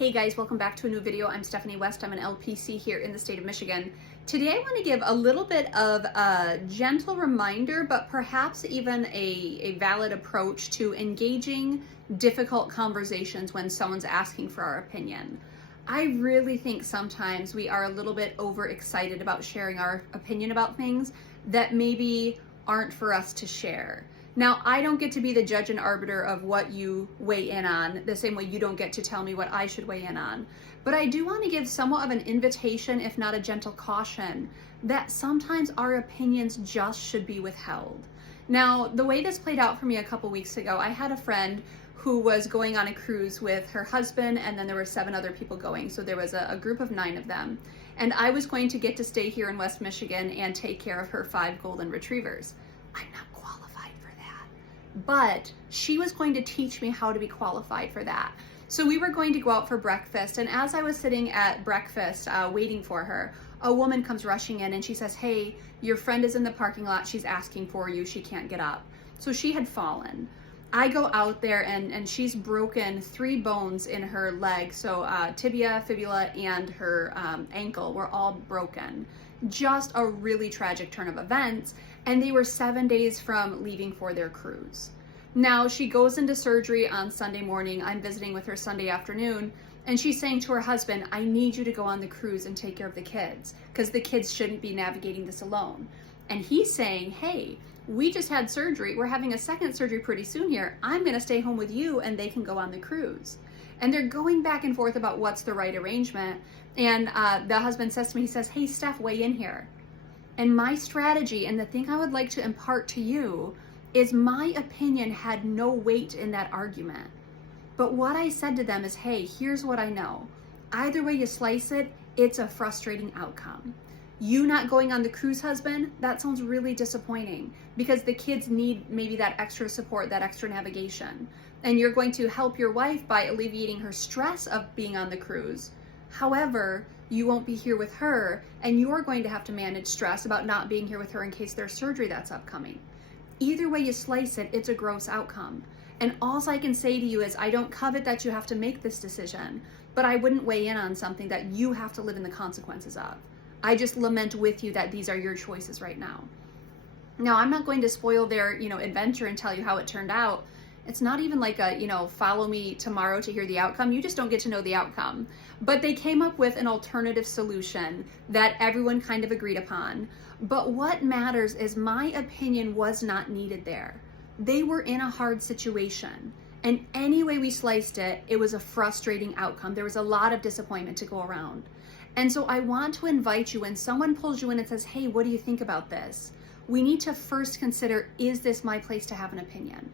Hey guys, welcome back to a new video. I'm Stephanie West. I'm an LPC here in the state of Michigan. Today I want to give a little bit of a gentle reminder, but perhaps even a valid approach to engaging difficult conversations when someone's asking for our opinion. I really think sometimes we are a little bit overexcited about sharing our opinion about things that maybe aren't for us to share. Now, I don't get to be the judge and arbiter of what you weigh in on, the same way you don't get to tell me what I should weigh in on. But I do want to give somewhat of an invitation, if not a gentle caution, that sometimes our opinions just should be withheld. Now, the way this played out for me a couple weeks ago, I had a friend who was going on a cruise with her husband, and then there were 7 other people going. So there was a group of 9 of them. And I was going to get to stay here in West Michigan and take care of her 5 golden retrievers. I'm not qualified for that, but she was going to teach me how to be qualified for that. So we were going to go out for breakfast, and as I was sitting at breakfast waiting for her, a woman comes rushing in and she says, "Hey, your friend is in the parking lot. She's asking for you. She can't get up." So she had fallen. I go out there and she's broken 3 bones in her leg. So tibia, fibula, and her ankle were all broken. Just a really tragic turn of events. And they were 7 days from leaving for their cruise. Now she goes into surgery on Sunday morning. I'm visiting with her Sunday afternoon. And she's saying to her husband, "I need you to go on the cruise and take care of the kids, because the kids shouldn't be navigating this alone." And he's saying, "Hey, we just had surgery. We're having a second surgery pretty soon here. I'm going to stay home with you and they can go on the cruise." And they're going back and forth about what's the right arrangement. And the husband says to me, he says, "Hey, Steph, weigh in here." And my strategy, and the thing I would like to impart to you, is my opinion had no weight in that argument. But what I said to them is, hey, here's what I know. Either way you slice it, it's a frustrating outcome. You not going on the cruise, husband, that sounds really disappointing, because the kids need maybe that extra support, that extra navigation. And you're going to help your wife by alleviating her stress of being on the cruise. However, you won't be here with her, and you're going to have to manage stress about not being here with her in case there's surgery that's upcoming. Either way you slice it, it's a gross outcome. And all I can say to you is, I don't covet that you have to make this decision, but I wouldn't weigh in on something that you have to live in the consequences of. I just lament with you that these are your choices right now. Now, I'm not going to spoil their, adventure and tell you how it turned out. It's not even like a, follow me tomorrow to hear the outcome. You just don't get to know the outcome. But they came up with an alternative solution that everyone kind of agreed upon. But what matters is my opinion was not needed there. They were in a hard situation. And any way we sliced it, it was a frustrating outcome. There was a lot of disappointment to go around. And so I want to invite you, when someone pulls you in and says, "Hey, what do you think about this?" We need to first consider, is this my place to have an opinion?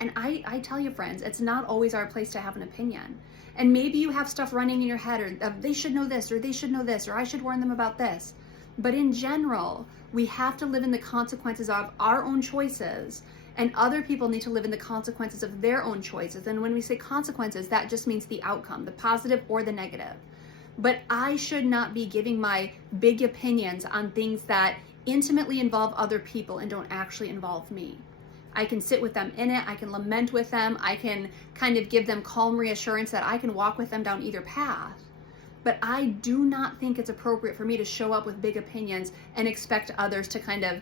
And I tell you, friends, it's not always our place to have an opinion. And maybe you have stuff running in your head, or they should know this, or they should know this, or I should warn them about this. But in general, we have to live in the consequences of our own choices, and other people need to live in the consequences of their own choices. And when we say consequences, that just means the outcome, the positive or the negative. But I should not be giving my big opinions on things that intimately involve other people and don't actually involve me. I can sit with them in it. I can lament with them. I can kind of give them calm reassurance that I can walk with them down either path. But I do not think it's appropriate for me to show up with big opinions and expect others to kind of,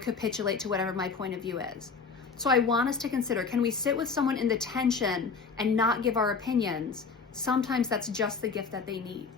capitulate to whatever my point of view is. So I want us to consider, can we sit with someone in the tension and not give our opinions? Sometimes that's just the gift that they need.